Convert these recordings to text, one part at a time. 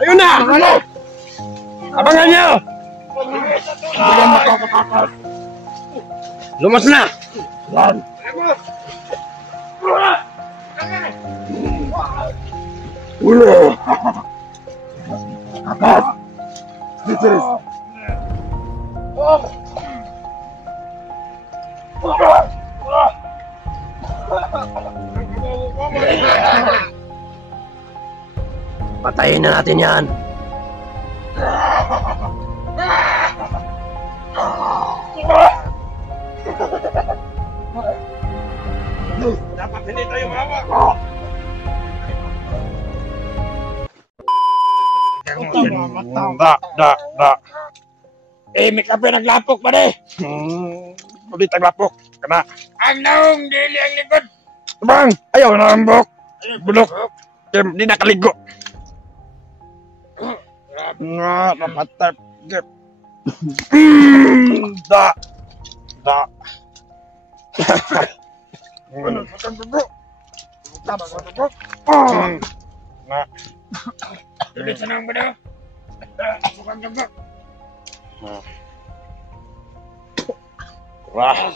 Ayun na! Abangan nyo! Lumas na! Ulo! Apat! Bitis! Patayin na natin yan. Dapat hindi tayo mawa. Da. May kape naglapok pa de. Ulit naglapok. Kana. Ang naong dili ang likod. Bang, ayaw na ang bok. Bulok. Di nakaligo. Nga, napatap. Da. Nah. Ini senang benar. Bukan gembok. Wah.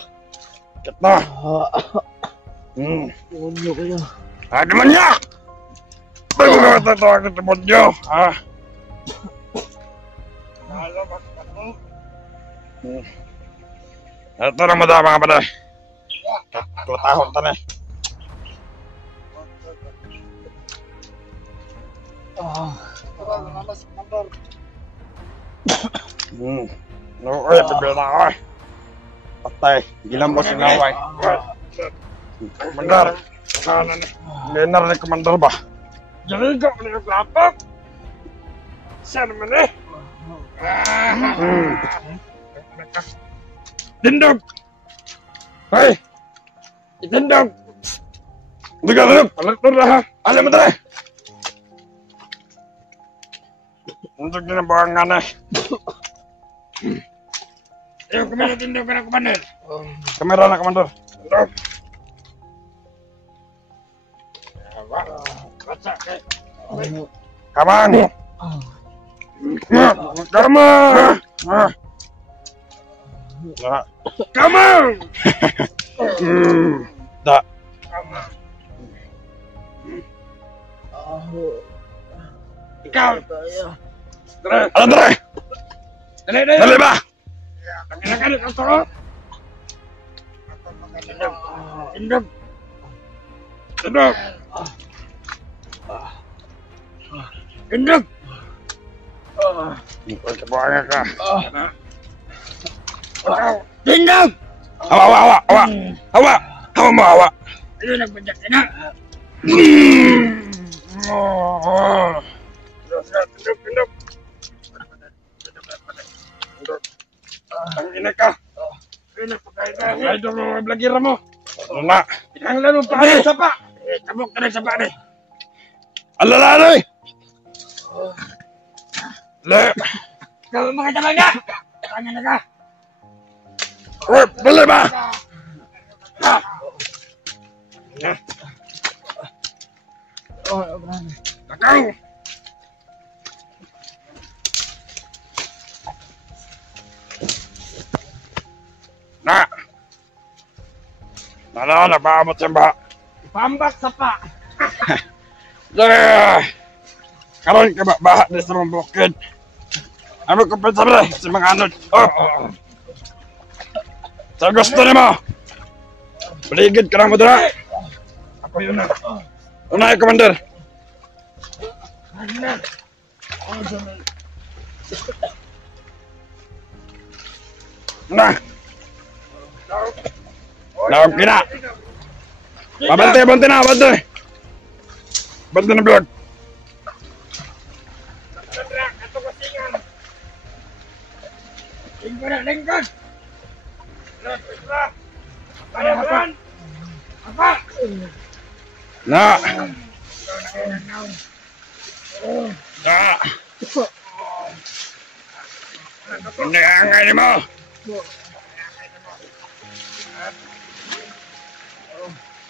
Kita. Ada banyak. Baru kata tahu ketemu dia. Halo Mas Kamu. Ito na madama ka pa na. 2 tahun ta na. Oy, pabila na ako. Patay, gilam mo sinaway. Komandar. Benar ni komandar ba? Jadi kok ni lapok. Sana mana? Dendam. Hei. Dendam. Digalap, alat. Alam mo tara. Untuk ginabangan eh. Ayo kemana tindak kena komandan? Kamera nak komandan. Kaman. Kaman. Tak. Kau. Alam. Dali ba? Kailangan ito to. Indog. Sebuahnya kah? Indog. Awak mau awak. Itu nak bejak kena. Indog. Ang ina ka. Ina pagkaitan. Ay, doon mo blagira mo. Wala. Ang lalo pa rin sapa. Tabok ka na sapa rin. Alalaloy! Le! Kau mga talaga! Tanya na ka. Uy, bali ba? Takaw! Nah, napaamot siya ba? Pambak sa pa. Karon ka baha na sa mga bukid. Ano ko pa sabi sa mga anod? Sa gusto nimo. Paligid ka na mo dira. Ako yun na. Unay, Commander. Nah. Lawag kina. Bante na. Bante na vlog. Lingkod. Apa? Nah. Hindi angay mo.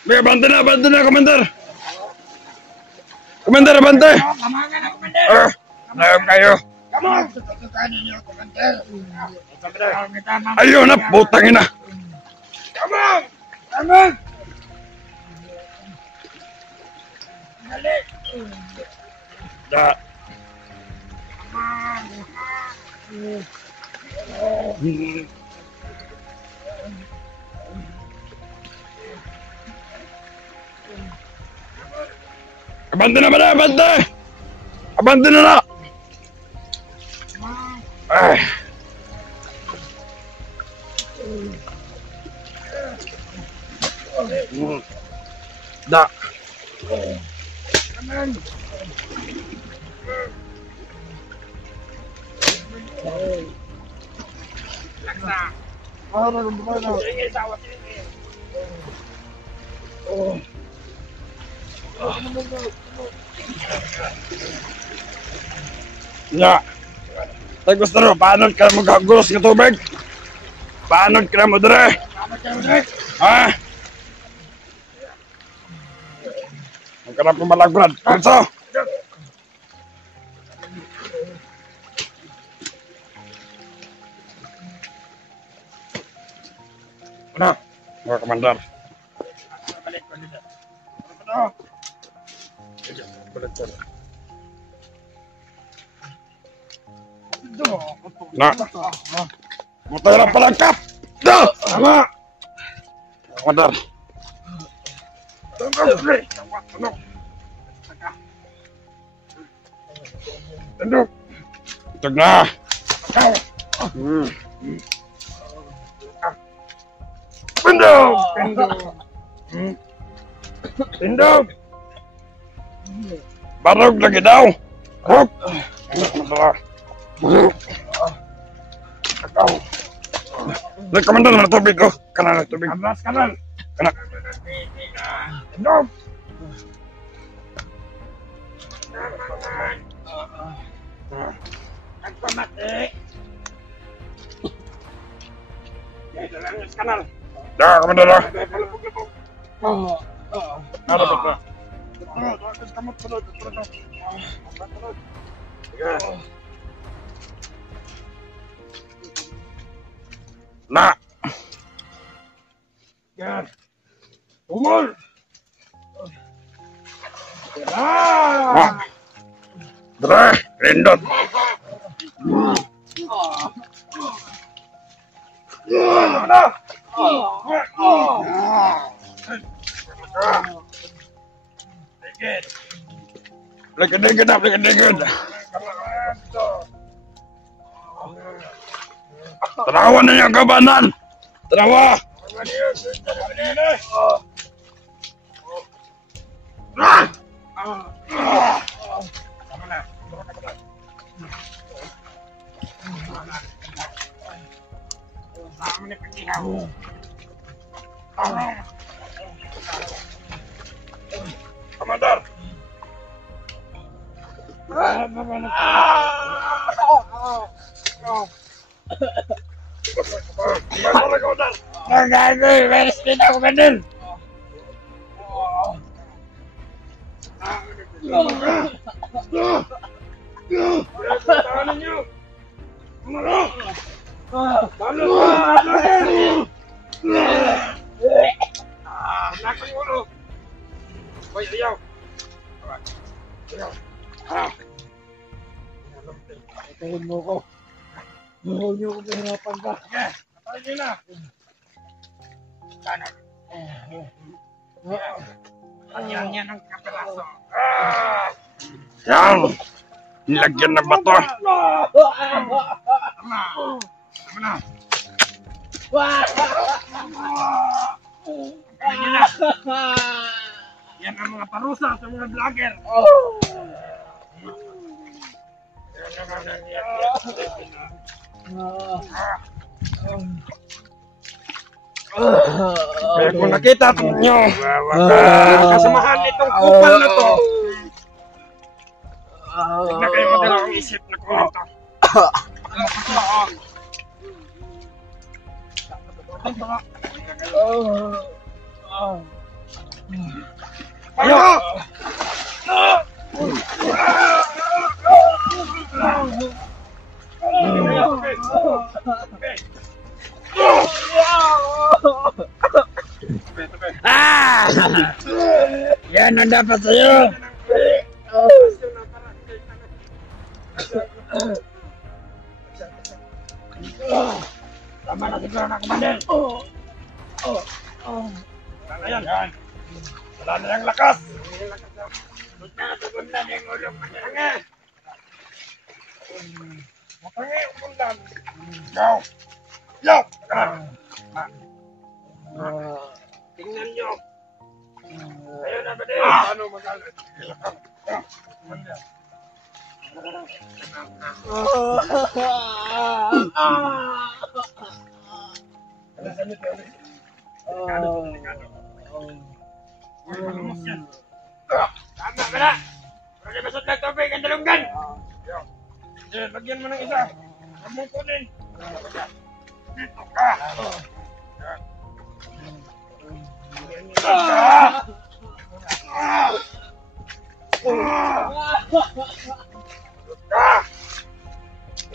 Bante na, Commander. Commander, abante! Tamangan ang Commander! Nayam kayo. Come on! Tututukanin niyo, Commander! Ayun na, putang ina. Come on! Come on! Dali! Da. Abante na ba na, abante! Abante na na! Ay. Da. Ya. Tay gusto ro, paano ka magkagulos ka tubig? Paano ka mo dire? Ha? Ang kanap mo malagbrad. Kanso? Ano? Mga komandar. Balik ko nila. Na. Butay lang palangkap. Da! Sama! Komandar. Tunduk. Tunduk na. Tunduk. Tunduk. Barog lagi daw. Hop. Masalah. Lihat komandar na tubig oh. Kanan na tubig. Abas kanan! Kanan. Tundog! Nagpamati! Dito lang yung kanal! Da, komandar na. Nara ba ito? Na. Yan! Umol! Ah. Dre, rindot. Dikit-dikit dah, dikit-dikit. Terawan na yung kabanan. Terawa. Komandar. Nagagay! Beres din ako, Commander! Patayin mo ko. Huwag niyo ko pahirapan ka. Patayin niyo na. Kanan. Lagyan niya ng kapiraso. Yan. Nilagyan na ba to? Tama na. Ganyan na. Yan ang mga parusa sa mga vlogger. Kaya kung nakita nyo, Kasamahan itong kupal na to. Huwag na kayo magdalawang isip na komento. ayo! ang dapat sa'yo. Tama na siguro na, Commander. Wala na yan. Wala na yung lakas. Tugod na yung ulo, Commander. Matangi, umundan. Go! Yo! Tingnan nyo. Ayun na ba din? Paano magalit? Commander. Tama ka na! Pwede masot ng tubig ang dalunggan! Lagyan mo ng isa! Huwag mong kunin! Dito ka! Dito ka!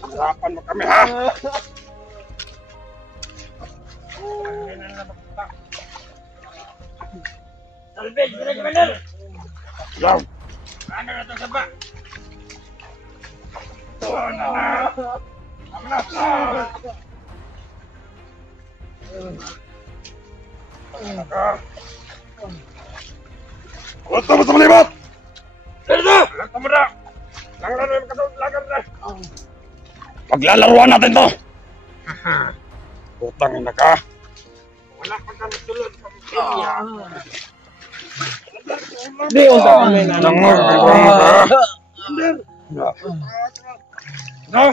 Usapan mo kami, ha? Salvage, Direk Commander! Yaw! Ano na ito sa ba? Ano na? Ano na? Huwag mo sa malibot! Dito! Lang ka mo na! Lang na yung lagar na! Paglalaruan natin to! Putang ina ka! Wala pa kami tulad sa mga Di, usap kami na. Langor! No?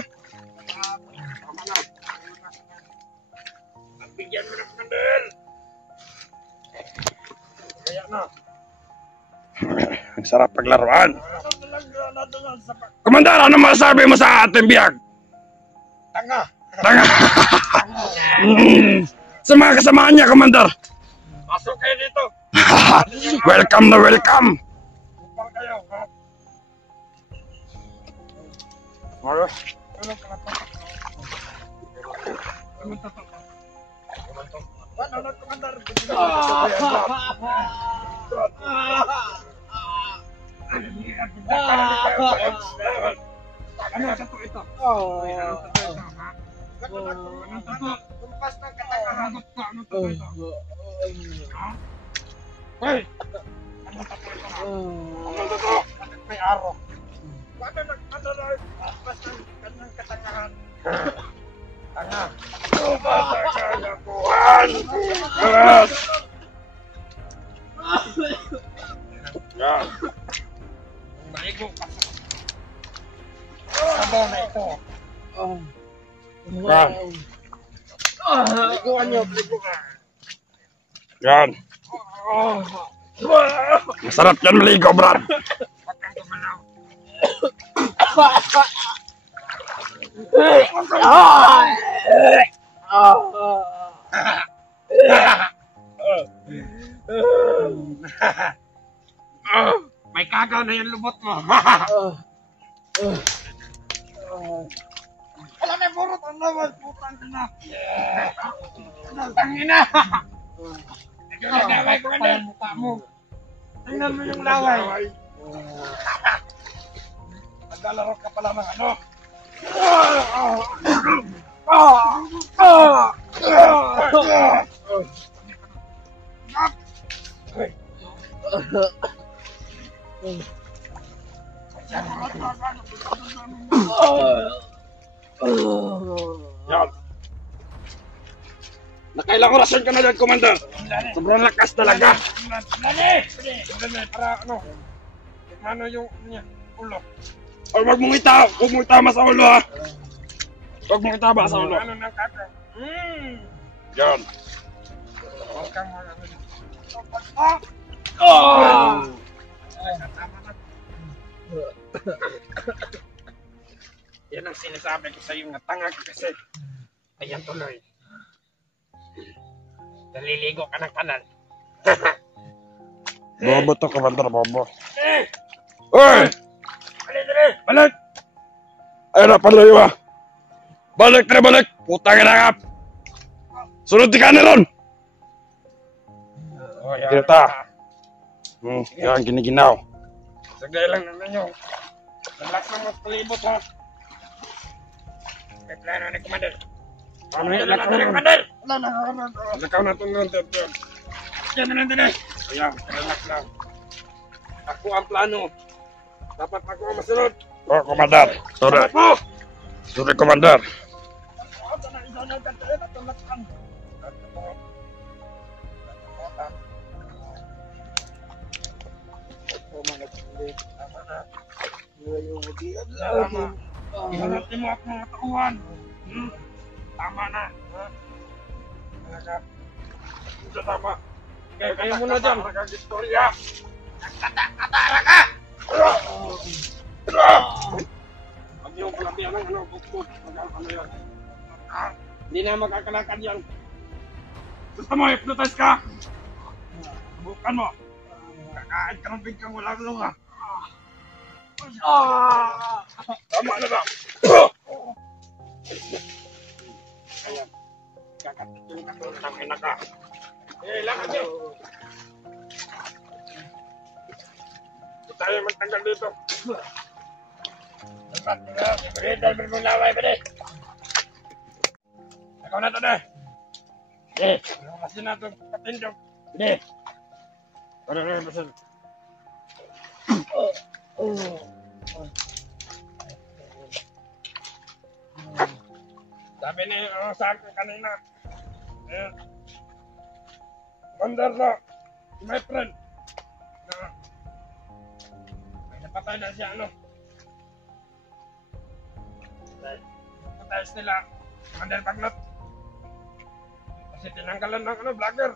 Bigyan mo ng kandel! Kaya na. Ang sarap paglaruan. Komandar, ano masabi mo sa ating biyag? Tanga. Tanga. Sa mga kasamahan niya, Komandar. Pasok kayo dito. Welcome na welcome. Upang kayo. Ano? Ano sa to ito? Kumpas ng katangahan. Ano to ito? Hoy! Ano to ito? Ano to? May araw. Paano kumpas ng katangahan? Tanga. Kagakuhan! Yes! Yan. Maligo ka sa sabaw na ito. Yan. Liguan nyo, ligo ka. Yan. Masarap yan maligo, Brad. Huwag kang gumalaw. May kagaw na yung lubot mo. Wala na burot ang lawas, putang ina. Putang ina. Laway ko na yung mukha mo. Tingnan mo yung laway. Naglalaro ka pala ng ano. Yan. Nakailang orasyon ka na dyan, Commander. Sobrang lakas talaga. Para ano? Ano yung ulo? Or wag mong itama sa ulo, ha? Wag mong itama sa ulo. Ano nang kaka? Yan. Huwag kang yan ang sinasabi ko sa iyo nga tanga ka kasi. Ayan tuloy. Naliligo ka ng kanan. Bobo to, Commander, bobo. Uy! Balik! Ayun na, palayo ha. Balik na balik! Putang ina ka! Sunod di ka nilon! Kita! Yan, giniginaw. Sagay lang na ninyo. Relax lang mas palibot, ha? May plano ni Commander. Paano yung lakaw na, Commander? Lakaw na itong nandun. Yan na nandun eh. Ayan, relax lang. Ako ang plano. Dapat ako ang masunod. Oh, Commander. Sorry. Sorry, Commander. Ihanapin mo ako mga tauhan. Tama na. Sudah tama. Kaya mo na dyan. Nagkag-istorya. Nagkata-katara ka! Huwag yung palabihan ng bukod. Ano yun? Hindi na makakalakad yan. Gusto mo, hypnotize ka? Subukan mo. Kakain ka ng bigkang walang lunga. Tama na ba? Ayan. Kakatin ka ng ina ka. Lakad eh. Hindi tayo magtanggal dito. Dahil mo laway pa deh. Ikaw na to deh. Deh. Kasi na ito patindog. Deh. Para pasal. Sabi ni sa akin kanina. Mandar na. My friend. May napatay na siya ano. Patay sila. Mandar Bagnot. Kasi tinanggalan ng vlogger.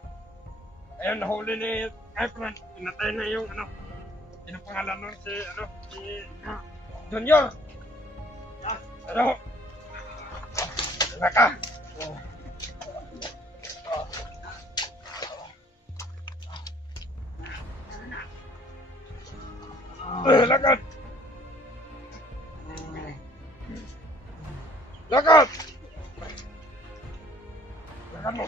Ayun, nahuli ni my friend. Pinatay na yung yung pangalan nun si Junior. Ano? Naka. Lakad. Lakad. Lakad mo.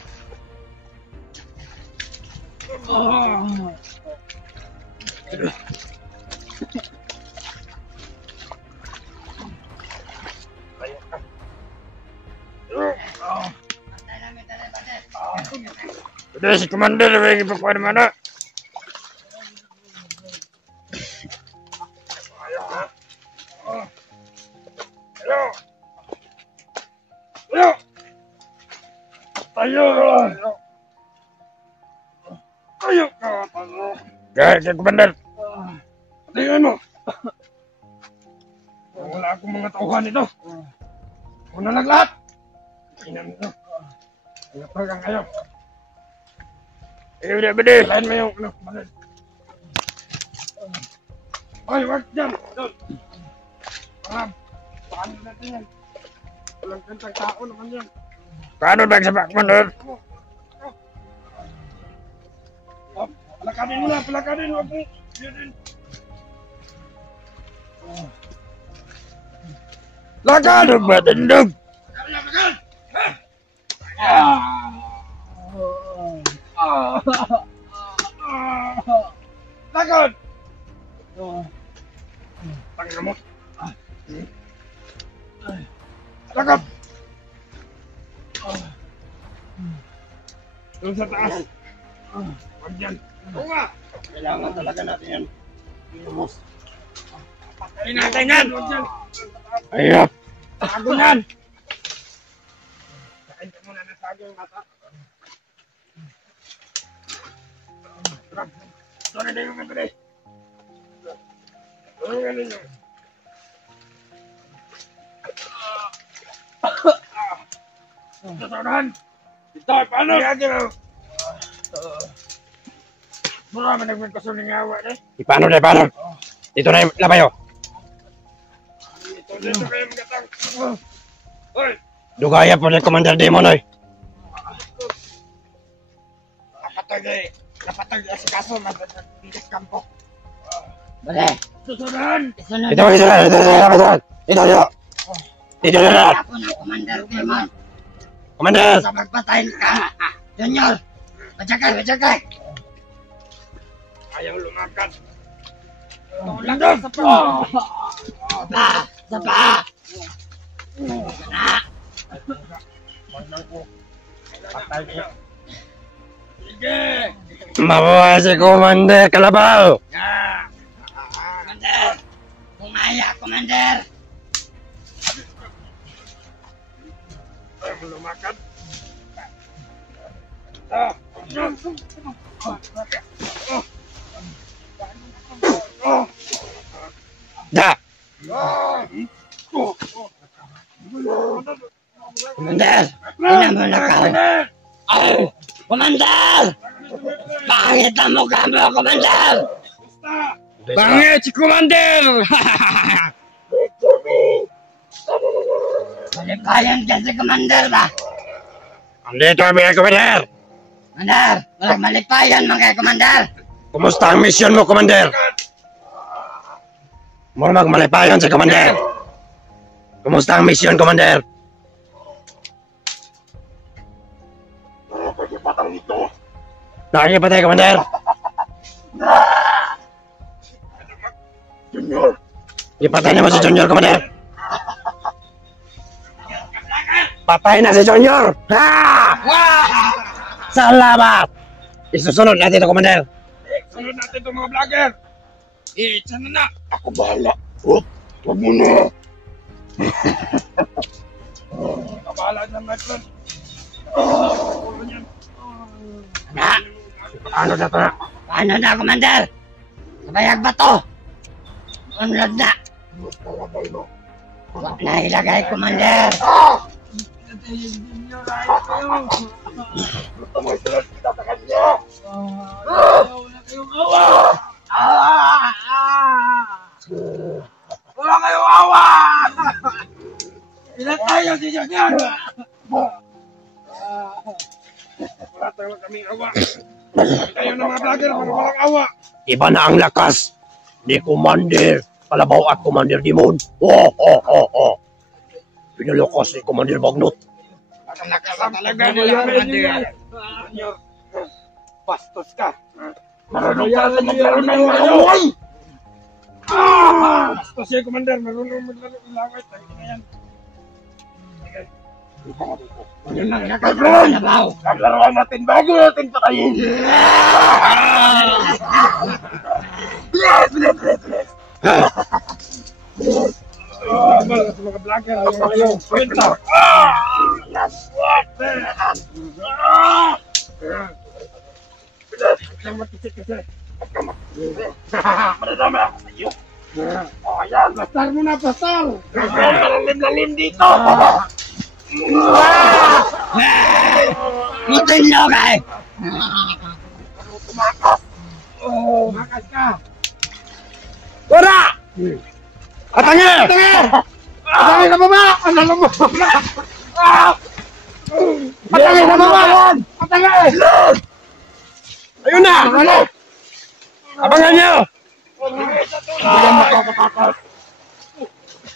Udah si Commander lagi berkuat mana? Ayo, ayo, ayo, ayo, ayo, ayo, ayo, Commander. Tingnan mo. Wala akong mga tauhan ito. Una lang lahat. Tingnan mo. Ingat pa kang kayo. Udah bede, lain mo yung Commander. Ay, wag dyan. Doon. Paano natin yan? Walang kantang tao naman yan. Paano nagsabak, Commander? Palakadin mo na, palakadin. Wag mo. Yun. Lakad! Matindog! Lakad! Tanggal mo. Lakad! Doon sa taas. Wag yan. Oo nga. Kailangan talaga natin yan. Patayin natin yan. Wag yan. Ayop. Tago yan. Kain ka muna na tago yung mata. Sorry na yung mga ano nga ninyo? Nasaunahan! Ito, paano? Kaya mo! Marami nagmagkaso ng awa eh. Paano na, paano? Dito na yung labayo. Dito kayo magatang. Hoy! Dugaya po ng Commander Demon oy. Napatag si kaso magbigas kampo. Bale. Susunod. Ito. Ako na Commander Demon. Commander. Sa magpatayin ka. Junior. Bajagay. Ayaw lumakad. Tulak sa pa. Sa pa. Patay ko. Sige. Mabuhay si Commander Kalabaw. Commander. Bumaya, Commander. Ayaw lumakad. Da. Commander. Ina mo na ka. Ay, Commander. Pangit ang mukha mo, Commander. Bangit si Commander. Malipayan ka si Commander ba? Andito kami kay Commander. Commander, walang malipayan man kay Commander. Kumusta ang misyon mo, Commander? Mo magmalipayon si Commander. Kumusta ang misyon, Commander? Nakikipatay, Commander. Junior. Ipatay niyo mo si Junior, Commander. Patay na si Junior. Ha! Salamat! Isusunod natin ito, Commander. Sunod natin ito, mga vlogger. Sana na. Ako bahala. Huwag mo na. Kabahala na, my friend. Ano na ito na? Paano na, Commander? Nabayag ba to? Unlad na. Huwag na ilagay, Commander. Wala kayong awa! Ilan tayo si Junior? Wala tayo kaming awa. Tayo ng mga vlogger, mga walang awa. Iba na ang lakas ni Commander Kalabaw at Commander Dimon. Pinalokos ni Commander Bagnot. Ang nakasama talaga nila, Commander. Junior, bastos ka. Marunong ka sa maglaro ng laway. Bastos siya, Commander. Marunong maglaro ng laway. Tayo na yan. Yun ang nakasama na ba? Naglaruan natin bago natin patayin. Mal sa mga vlogger, ang kayo. Kwenta. Madadami ako sa iyo. Ayan, pasar mo na, pasar. Malalim-lalim dito. Mutin nyo kay! Makas ka. Wala! Atangi! Patangin sa baba! Ano mo? Patangin sa baba! Patangin! Ayun na! Abangan nyo!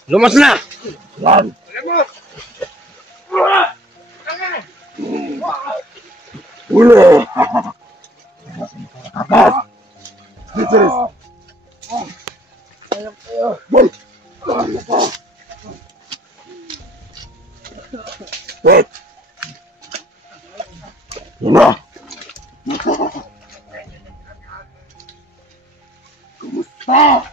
Lumas na! Ulo! Wait! Lima! Kumusta?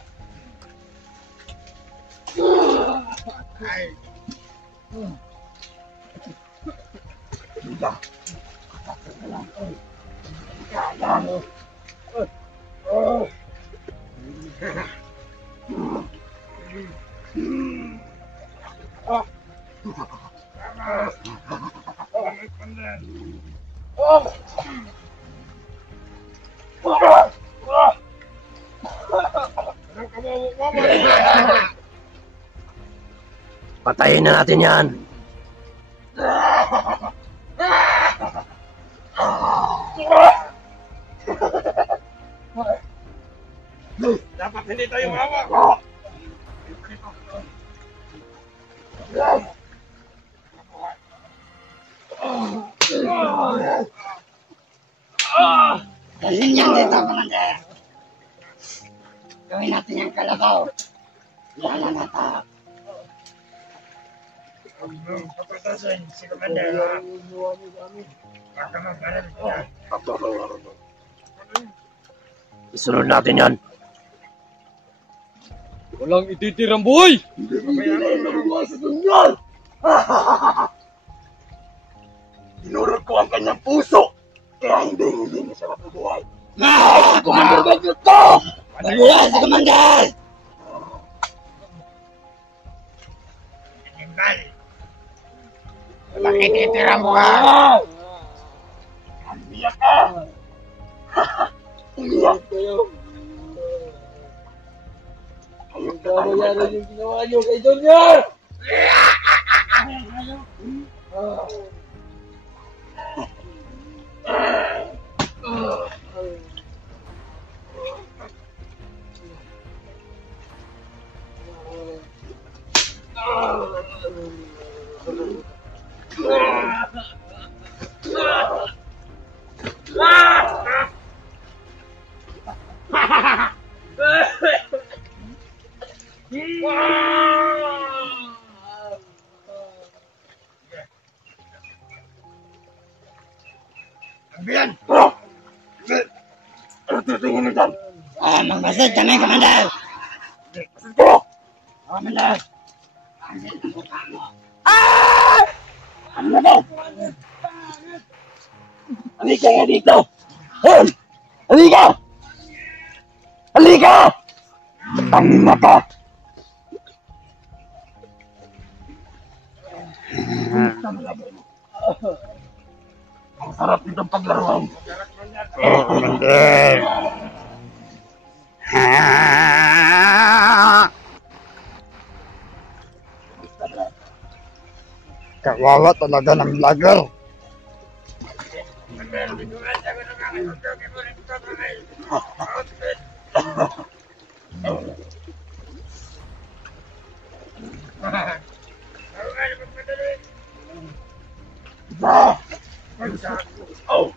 Patayin na natin yan. Dapat hindi tayo mawa. Dalhin yan dito, Commander. Kunin natin yung kalabaw. Yan ang atak. Papatasin si Commander. Baka mag-aral ka. Isunod natin yan. Walang ititirang buhay! Dinurog ko ang kanyang puso. Kaya hindi niya siya mabubuhay. Commander Bedrock ko! Mabuhay si Commander! Timbal. Bakit itira mo ka? Umiyak ka. Umiyak. Ang babayaran yung ginawa niyo kay Junior! Bian! Ano titingin mo dyan? Magmasid kami, Commander! Ito! Commander! Ano na to? Halika nga dito! Halika! Halika! Tangina ka! Ang sarap nitong paglaruan. Oh, Commander. Kawawa talaga ng vlogger. Oh!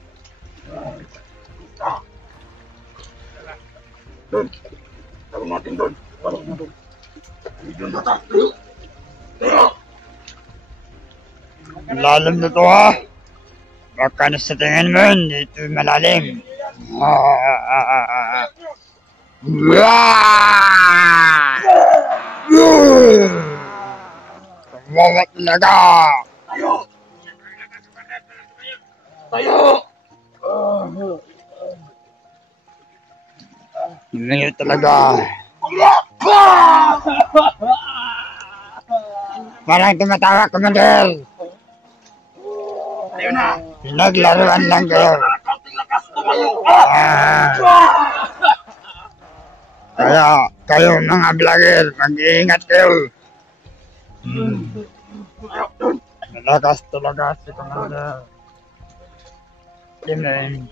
Doon! Tawag natin doon! Tawag natin! Doon na tayo! Tayo! Lalim na to ha. Baka na sa tingin mo yun, dito malalim. Kawawa talaga. Tayo! Tayo! Hindi talaga. Parang tumatawa, Commander. Tayo na! Pinaglaruan lang kayo. Kaunting lakas ko kayo! Kaya kayo mga vlogger, mag-iingat kayo. Malakas talaga si Commander. Amen.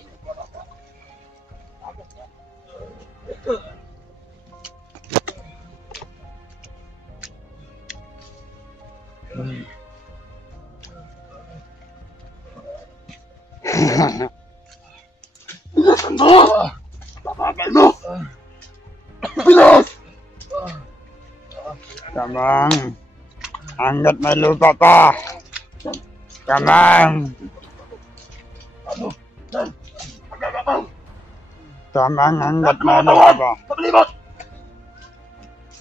Bilisan mo! Tabagal mo! Bilis! Kamang, hanggat may lupa pa. Kamang, Ano? Dan! Magagapang! kamang hanggat may lupa pa. Paglimot!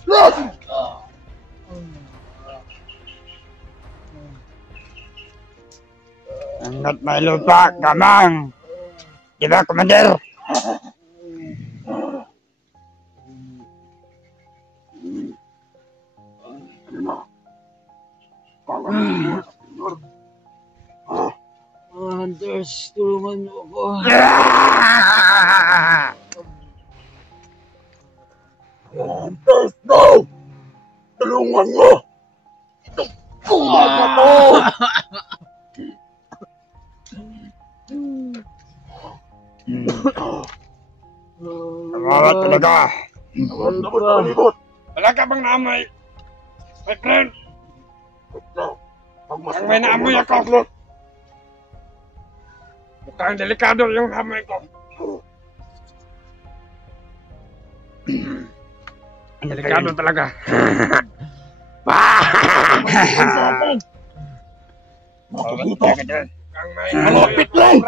Bilis! Hanggat may lupa, kamang. Diba, Commander? Ano na? Kala mo, Senyor. Hunters, tulungan niyo ako. Hunters, no! Tulungan mo! Itong pumal na to! Kawawa talaga. Huwag na magpalibot! Wala ka bang naamoy? My friend, Pag mas ang may naamoy ako. Mukhang delikado yung amoy ko. Delikado talaga. Malapit lang!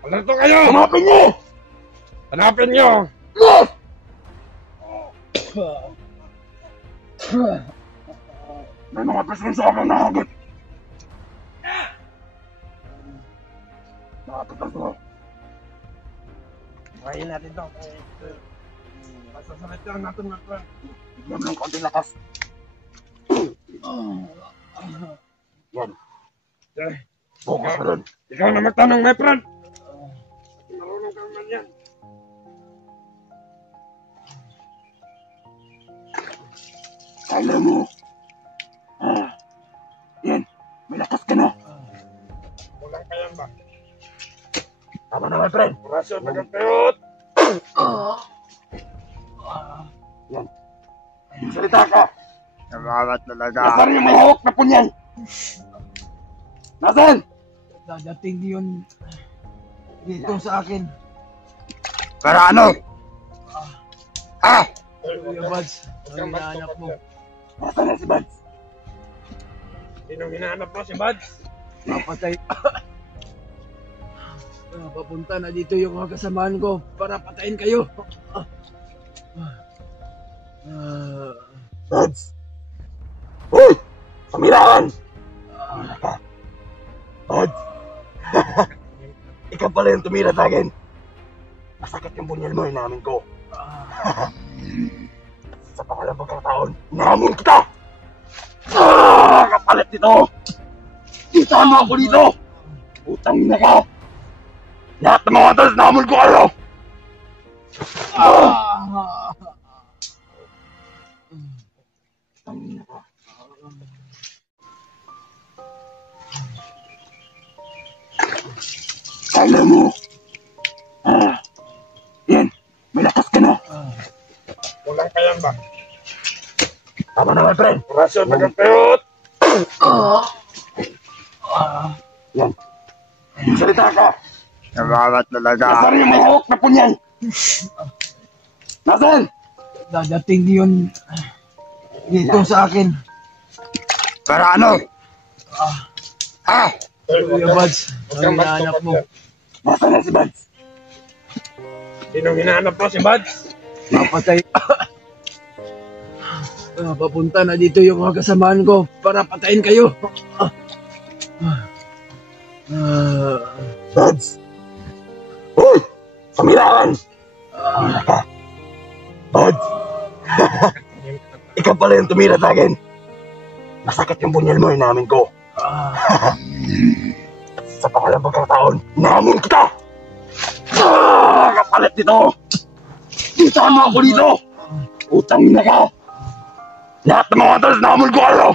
Alerto kayo! Hanapin niyo! Hanapin nyo! May mga presyon sa akin na hagit. Nakatatas mo. Kain natin to. Masasalit lang natin, my friend. Bigyan mo ng konting lakas. Yan. Bukas ka rin. Ikaw na magtanong, my friend. Marunong kang man yan. Kala mo. Yan. May lakas ka na. Walang kayan ba? Tama na, my friend. Orasyon, magkapiyot. Yan. Salita ka. Nabawat talaga. Nasaan yung may hawak na punyal? Nasaan? Dadating yun dito sa akin. Para ano? Kuya Buds, ang hinahanap mo. Nasaan na si Buds? Sinong hinahanap mo, si Buds? Papatay. Papunta na dito yung mga kasamaan ko para patayin kayo. Buds! Uy! Pamirahan! Buds! Ikaw pala yung tumira sa akin. Masakit yung bunyal mo, inamin ko. Sa pangalang pagkataon, inamin kita! Kapalit dito! Isama ako dito! Utang na ka! Lahat ng mga talas naman ko kayo! Kala mo. Yan. May lakas ka na. Walang kayan ba? Tama na, my friend. Orasyon, magkapiyot. Yan. Salita ka. Nabawat talaga. Nasaan yung may hawak na punyal? Nasaan? Dadating yun dito sa akin. Para ano? Kuya Buds, ang hinahanap mo. Nasaan na si Buds? Sinong hinahanap mo, si Buds? Papatay. Papunta na dito yung mga kasamaan ko para patayin kayo. Buds! Uy! Pamirahan! Buds! Ikaw pala yung tumira sa akin. Masakit yung bunyal mo, inamin ko. Sa pangalang pagkataon, inamin kita! Kapalit dito! Isama ako dito! Utang na ka! Lahat ng mga talas naman ko kayo!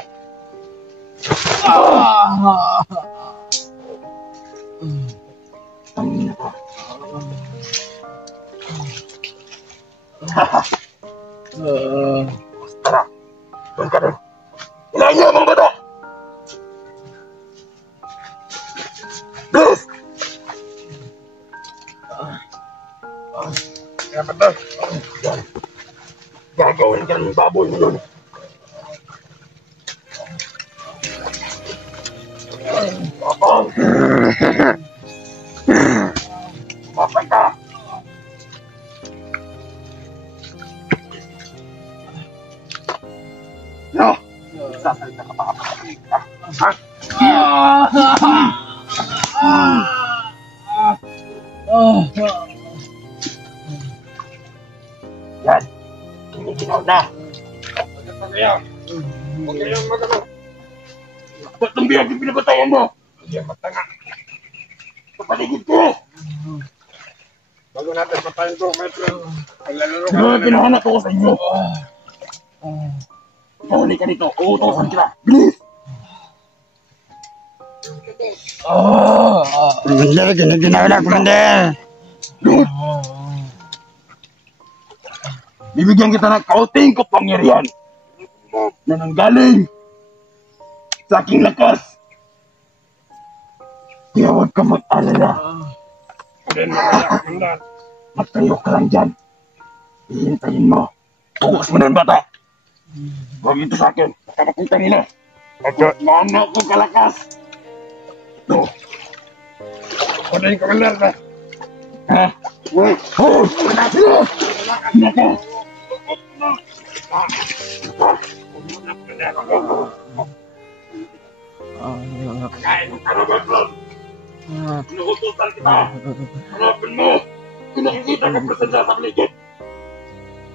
Tara! Doon ka doon! Ilahin niyo ang mga bata! Bilis! Kaya ba to? Yan. Gagawin ka ng baboy mo nun. Papang! Papang ka! No! Sasalita ka pa kapatid ka. Ha? Yan. Kiniginaw na. Magkata kayo. Huwag kayong magano. Ba't ang biyag yung pinapatayan mo? Hindi matanga. Sa paligid ko! Bago natin patayin ko, my friend. Paglalaro ka Ano na. ang pinahanap ko sa inyo? Huli ka dito. Uutosan kita. Bilis! Commander, ginaginaw na, Commander. Good! Bibigyan kita ng kaunting kapangyarihan na nanggaling sa aking lakas. Kaya huwag ka mag-alala. Then, mamaya, Commander. Magtayo ka lang dyan. Hihintayin mo. Tuwas mo na yung bata. Huwag ito sa akin. Baka makita nila. Ano ko kalakas? Ito. Ano yung commander na? Ha? Oh! Naka! Kain mo ka na ba, Bron? Pinuhututan kita! Hanapin mo! Kung nakikita ka presensya sa paligid,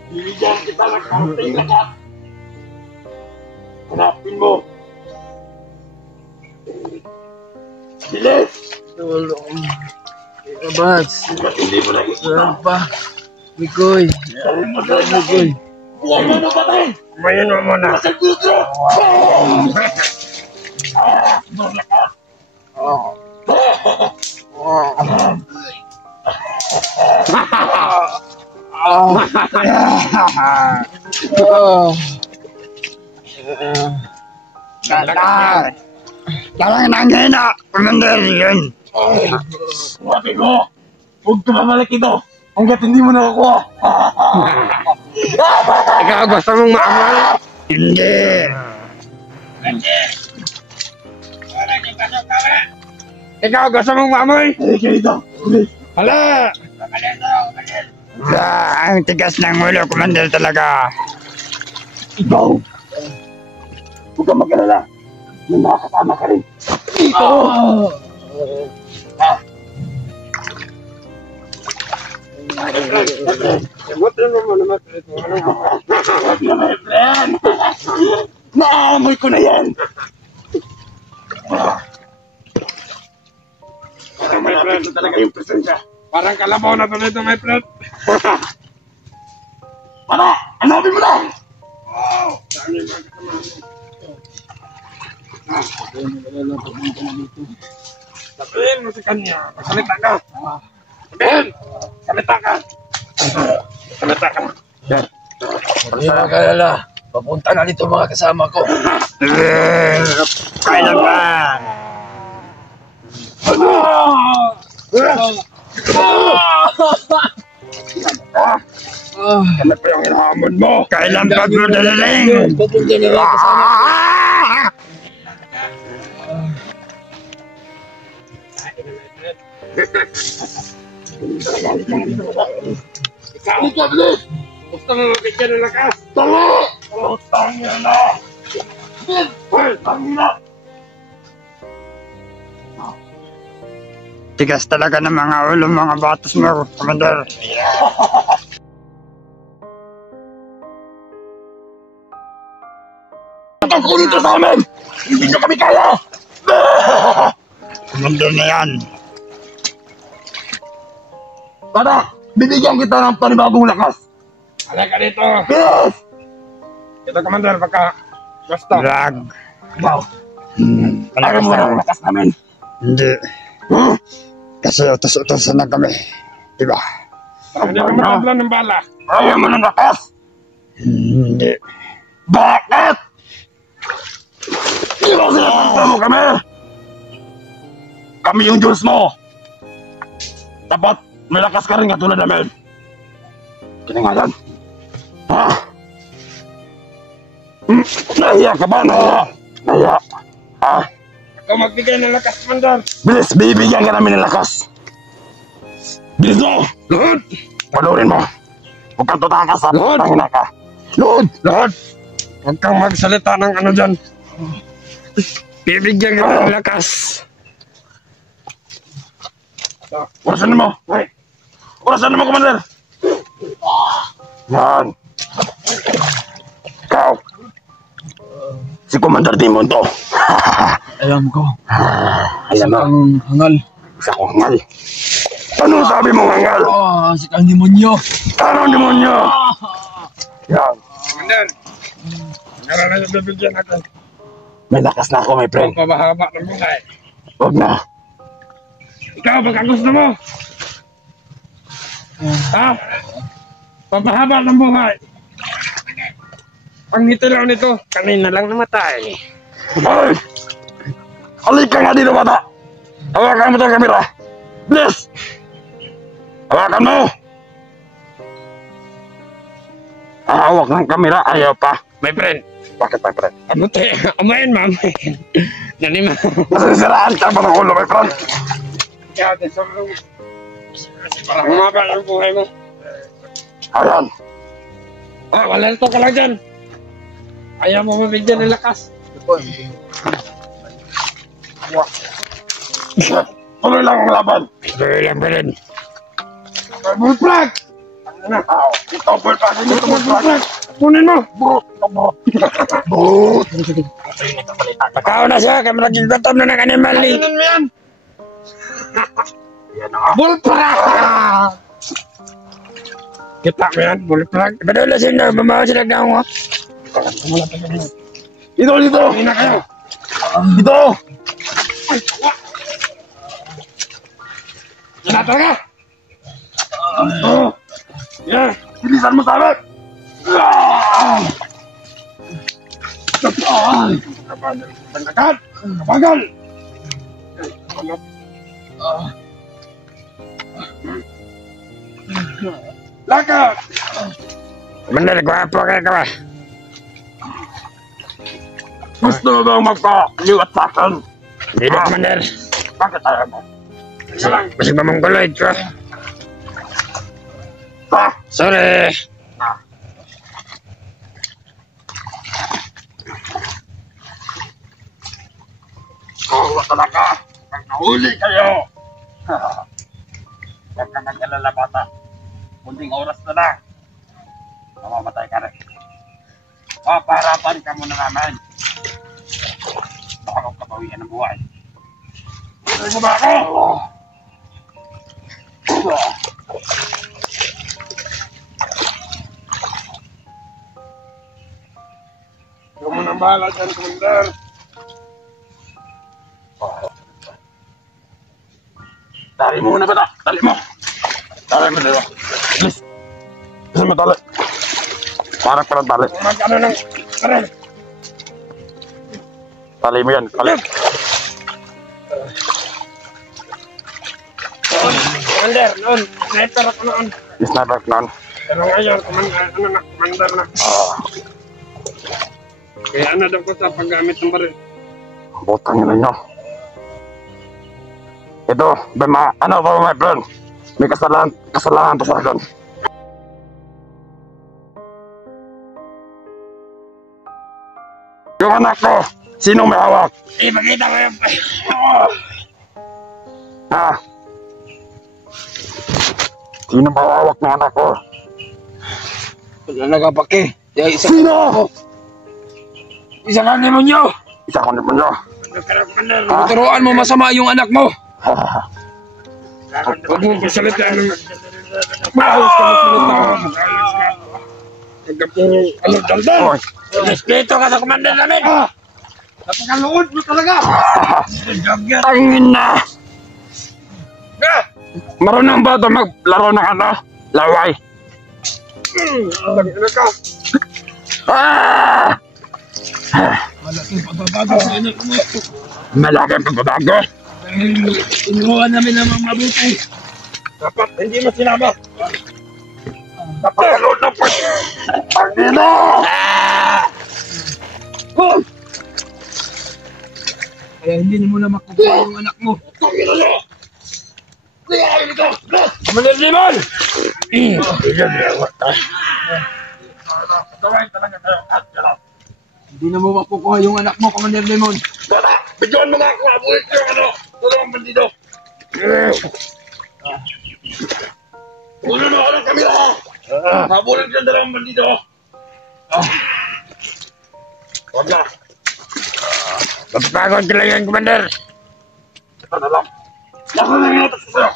bibigyan kita ng karating lakas! Hanapin mo! Bilis! Tulong. Abats. Hindi mo nakikita! Saan pa? Mikoy. Mikoy. Huwag mo na patay! Kumain mo muna. Sa video! Lakas! Parang nanghina, commander yun. Sabi ko, huwag tumamalik ito hanggat hindi mo nakakuha. Ikaw gusto mong maamoy? Hindi. Ikaw gusto mong maamoy? Halika dito. Hala! Ang tigas ng ulo, commander talaga. Ikaw. Huwag kang mag-alala. May makakasama ka rin. Dito! Huwag na, my friend. Naamoy ko na yan. My friend, Ito talaga yung presensya. parang kalabaw na to nito, my friend. Para, hanapin mo na! Sabihin mo sa kanya, magsalita ka. Sabihin, salita ka. Salita ka. Hindi mag-alala. Papunta na dito mga kasama ko. Kailan ba? Ano pa yung hinahamon mo? Kailan pa mo dalaling? Papunta na mga kasama ko. Halika, bilis! Gusto mo mabigyan ng lakas? Tali! Utang niya na! Hoy, tangina! Tigas talaga ng mga ulo, mga batas mo, commander. Ang kunin ito sa amin! Hindi nyo kami kaya! Commander na yan. Tara, bibigyan kita ng panibagong lakas! Halika dito. Bilis! Ito, commander, baka gusto. Drag. Wow! Ayaw mo na ang lakas namin! Hindi. Huh? Kasi utos-utosan na kami. Diba? Hindi mo makablan ng bala. Ayaw mo ng lakas! Hindi. Bakit? Di ba sinapagta mo kami? Kami yung Diyos mo! Dapat may lakas ka rin katulad namin. Kinangalan? Ha? Nahiya ka ba? Nahiya. Ha? Ikaw magbigay ng lakas, commander. Bilis, bibigyan ka namin ng lakas. Bilis mo! Lord! Palurin mo. Huwag kang tutakas ha. Lord! Tangina ka. Lord! Lord! Huwag kang magsalita ng ano dyan. Bibigyan ka ng lakas. Orasan mo! Orasan mo, Commander! Yan! Ikaw! Si Commander Demon to! Alam ko. Alam mo, Ang hangal. isa kong hangal. Ano sabi mo hangal? Si kang demonyo. Anong demonyo? Yan! Commander! Hanggang na yung bibigyan natin. May lakas na ako, my friend. Ang pabahaba ng buhay. Huwag na. Ikaw, baka gusto mo. Ha? Pabahaba ng buhay. Ang hitilaw nito, kanina lang namatay. Ay! Halika nga dito, bata! Hawakan mo ito ang kamera! Bilis! Hawakan mo! hawak ng kamera, ayaw pa. My friend. Bakit, my friend? Abuti. Amayin, ma'am. Nanima. Nasisiraan ka ba ng ulo, my friend? Kaya, sa parang umaba ang buhay mo. Ayan. Ah, wala ito ka lang dyan. Ayaw mo mabigyan ng lakas. Tuloy lang ang laban. Tuloy lang pa rin. Bull plug! Ito, bull plug. Ito, bull plug. Kunin mo. Brut. Pagkao na siya, kaya malaging gutom na ng animal eh. Kunin mo yan. Bull plug! Kita mo yan, buliprag. Padala sila, mamawa sila na ako. Dito, dito. Hindi na kayo. Dito. Sinata ka! Oh. Yeah. Bilisan mo sa amin. Pagkakat! Kapagal! Lakad. Bener, gwapo ka ka ba? Gusto mo bang magpa-liwat sa akin? Hindi na, Commander. Bakit ayaw mo? Kasi mamangkuloy ka. Ha? Sorry. Oo, talaga. Pag nahuli kayo. Huwag ka mag-alala, bata. Kunting oras na lang. Mamamatay ka rin. Papaharapan ka muna namin. Baka magkabawian ng buhay. Tuloy mo ba ako? Huwag mo nang bahala dyan, Commander. Tali mo muna, bata. Tali mo. Tali mo, dito. Please. Kasi mo tali. Parang parang tali. Magkano ng karal? Tali mo yan. Tali. Commander, noon. Sniper ako noon. Sniper clan. Pero ngayon, Commander na. Kaya ano daw ko sa paggamit ng baril. Botang yun ninyo. Ito, ano ba my friend? May kasalanan pa sa akin. Yung anak ko, sino may hawak? Ipakita ko yung... Ha? Sino ba hawak ng anak ko? Wala nagapake. Sino? Isa ka demonyo! Isa ko ni Punyo. Commander. Turuan mo masama yung anak mo. Huwag mo pasalita ng... Maayos ka magsalita. Huwag po, ano, daldan. Oy. Respeto ka sa commander namin. Napakaluod mo talaga. Tangin na! Marunong ba ito maglaro ng ano? Laway? Ano ka? Ah! Malaking pagbabago sa anak mo. Malaking pagbabago. Inuha namin ng mga mabuti. Dapat hindi mo sinama. Napakalood na po. Tangin na! Kaya hindi mo na makukuha yung anak mo. Commander Limon! Hindi na mo makukuha yung anak mo, Commander Lemon. Bigyan mo nga ako. Abulit ko yung ano. Dalawang bandido. Puno na ako ng kamera. Habulin ko yung dalawang bandido. Huwag na. Magpagod ka lang yan, Commander. Ito na lang. Lako na yung atas ko sa'yo.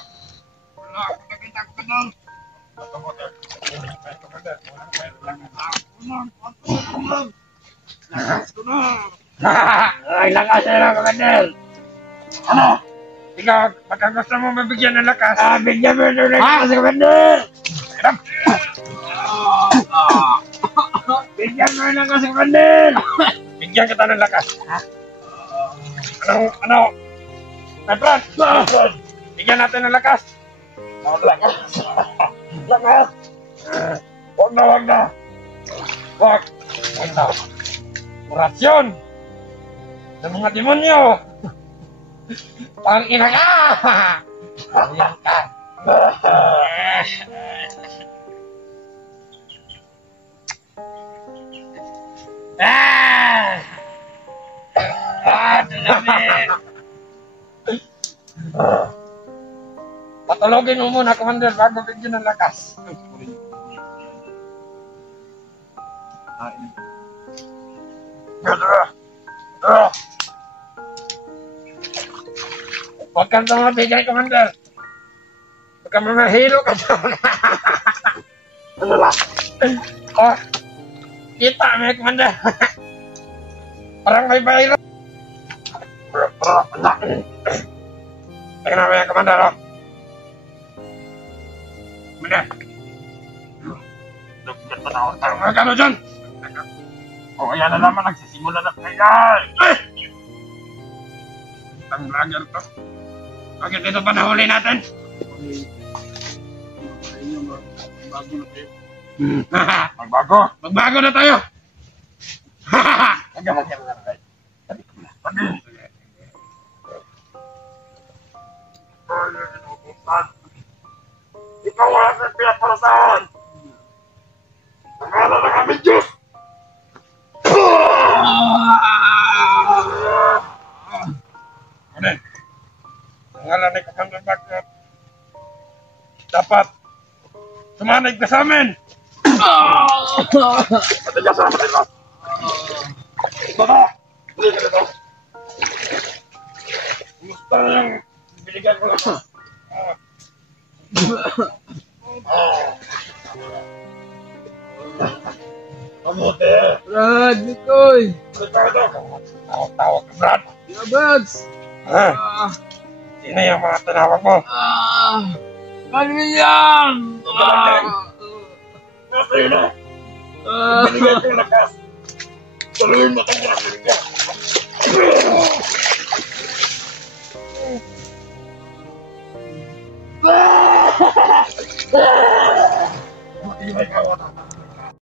Ay, lakas na, Commander. Ano? Ikaw, baka gusto mo mabigyan ng lakas. Bigyan mo ng lakas, Commander. Bigyan mo ng lakas, Commander. Bigyan kita ng lakas. Ano? My friend, bigyan natin ng lakas. Lakas. Lakas. Huwag na, huwag na. Wag! Ito! Orasyon! Sa mga demonyo! Pangina ka! Ayan ka! Ah! Ah! Dami! Patulogin mo muna, Commander, bago bigyan ng lakas. Huwag kang tumabigay, Commander. Huwag kang mamahilo ka doon. Ano ba? Oh, kita may Commander. Parang may bayro. Tingnan mo yan, Commander, oh. Commander. Mga kano dyan? O, ayan na naman, nagsisimula na kaya. Ang vlogger to. Bakit ito pa nahuli natin? Magbago? Magbago na tayo! Ikaw wala sa pinapalasahan! Nangala na kami, Diyos! Ano? Nangala ni Commander Bagnet. Dapat sumanay ka sa amin! Matigas na, matigas! Baba! Hindi ka dito! Kumusta yung binigyan ko lang? Mabuti eh! Brad, Mikoy! Tawag ka, Brad! Yeah, Buds! Ha? Sino yung mga tinawag mo? Ano yan? Sino? Binigyan ko lakas! Saluhin mo itong mga binigyan!